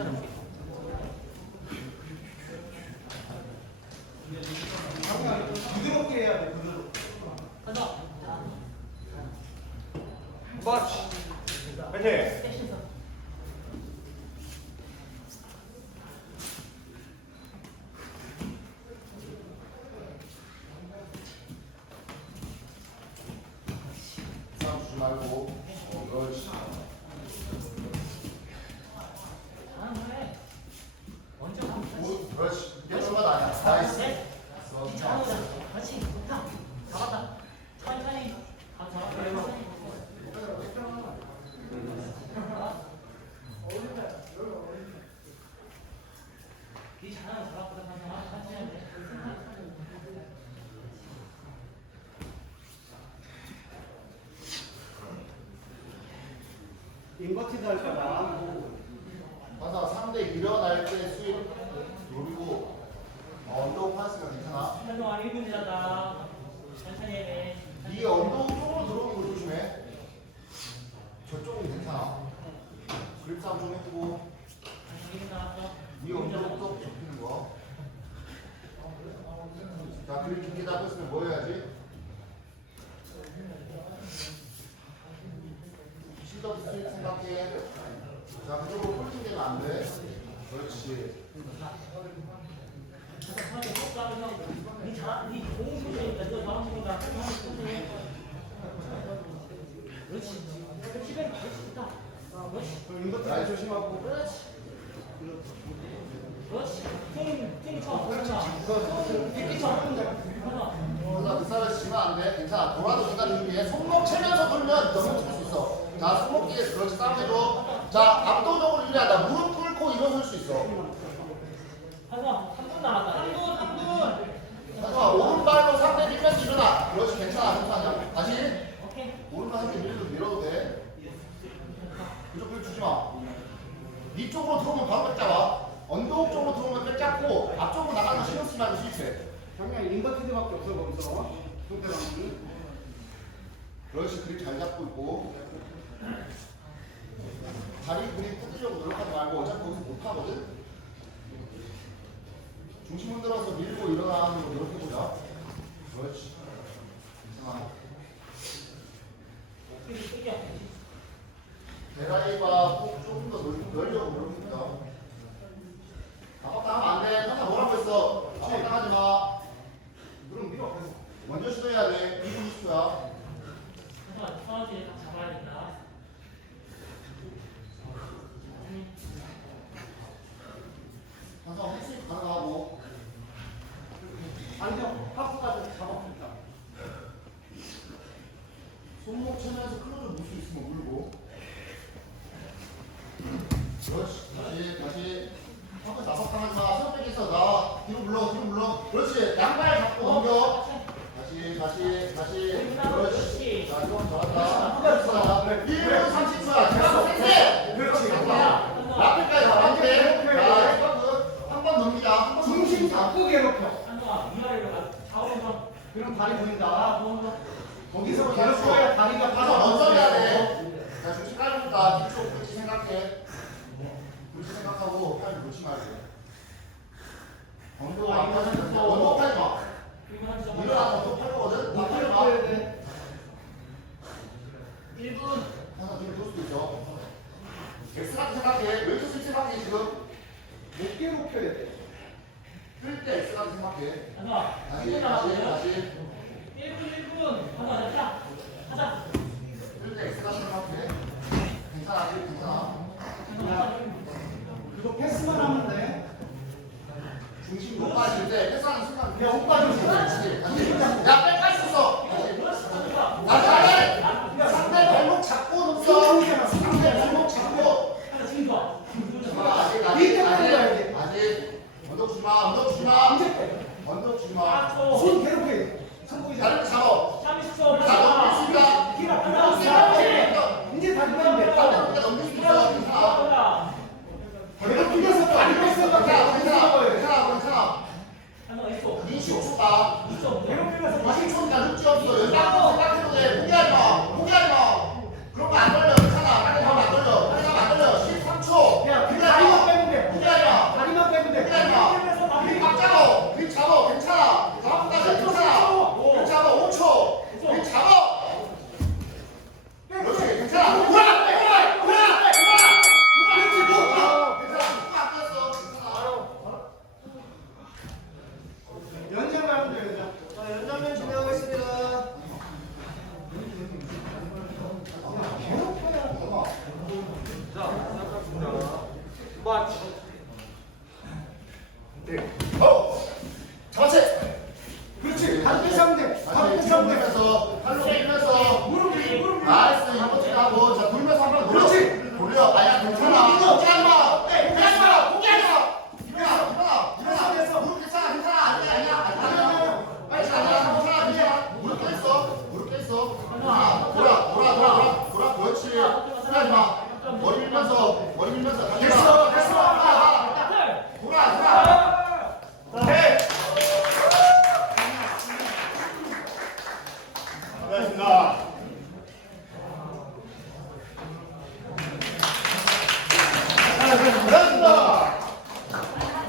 괜찮은 게. 부드럽게 해야 돼, 부드럽게. 가자. 마치. 주지 말고 어 그렇지 잘하는 거네. 먼저 가. 굿 그렇지 이게 얼마도 아니야 나이스 네. 어, 잘하는 거야. 그렇지. 좋다. 잡았다. 천천히. 아, 잡았다. 천천히. 이 잘하는 거 잡았거든. 한번 같이 해야 돼. 인버티드 할까봐. 맞아 상대 일어날 때 수입 노리고 어, 언더우 파스가 괜찮아 현동아 1분 지났다. 천천히 해. 돼. 이 언더우 쪽으로 들어오는 거 조심해 저쪽은 괜찮아 그립 싸움 좀 해주고 천천히 나왔어. 이 언더우 쪽 접히는 거 자, 그립 깊게 잡혔으면 뭐 해야지? 시접 수입 생각해 자, 그쪽으로 폴팅 되면 안 돼. 자, 손목 뒤에 그렇지. 싸움해줘. 자, 압도적으로 유리하다. 무릎 일어설 수 있어. 하나. 3분 남았다. 3분, 3분. 잠깐만, 오른발로 상대 밀면서 일어나. 그렇지, 괜찮아. 괜찮아. 다시. 오케이. 오른발 상대 밀어도 밀어도 돼. 그쪽 길 주지 마. 위 쪽으로 들어오면 바로 백 잡아. 언덕 쪽으로 들어오면 백 잡고 앞쪽으로 나가는 거 신경 쓰지 말고 스위치해. 그냥 인버티드밖에 없어, 거기서. 상대방이. 그렇지 그립 잘 잡고 있고 다리 그립 뜯으려고 노력하지 말고 어차피 거기서 못하거든? 중심 흔들어서 밀고 일어나는 거 노력해보자. 그렇지. 땡겨. 베라이바 꼭 조금 더 넓- 넓려고 노력해보자 압박당하면 안돼 항상 뭐라고 했어 압박당하지 마 그럼 네가 앞에서. 먼저 시도해야 돼 2분 20초야 하나, 서너지 잡아야겠다. 항상 흡수입 가능하고 아니요, 하프까지 잡아준다. 손목 채면서 클로즈 물수 있으면 물고. 그렇지. 다시 다시. 한번 나삭당하지 마. 손목에서 나. 뒤로 물러 뒤로 물러. 그렇지. 양발 잡고 넘겨. 다시 다시 다시. 그렇지. 자 이건 잘한다. 잘한다 1분 30초야 계속 센세 그렇지. 라플까지 가봤는데 자 한번 넘기자 한번 중심 잡고 괴롭혀. 그럼 다리 가. 보인다. 더. 거기서 괴롭혀야 다리가 가서 먼저 해야 돼. 자, 중심 깔아준다. 뒤쪽 그렇지 생각해. 그렇지 생각하고 팔 놓지 말고. 안. 원도 팔지 마. 이거 한 점. 일어나서 원도 팔 거거든. 나. 해야 돼. 1분. 항상 뒤로 돌 수도 있어. X 같은 생각해. 왜 이렇게 생각해 지금? 못 괴롭혀야 돼. X 같은 생각해. 한동아, 다시 1분 다시. 다시. 1분, 1분. 한동아, 잡자. 하자. 끌때 X 같은 생각해. 괜찮아, 지금 괜찮아. 한동아, 그거 패스만 하면 돼. 중심 높아질 때 패스하는 순간 언덕 주지 마, 언덕 주지 마! 이제 빼. 언덕 주지 마. 4초. 손 괴롭혀. 그렇지. 자 돌면서 한번 돌려. 그렇지. 돌려. 아니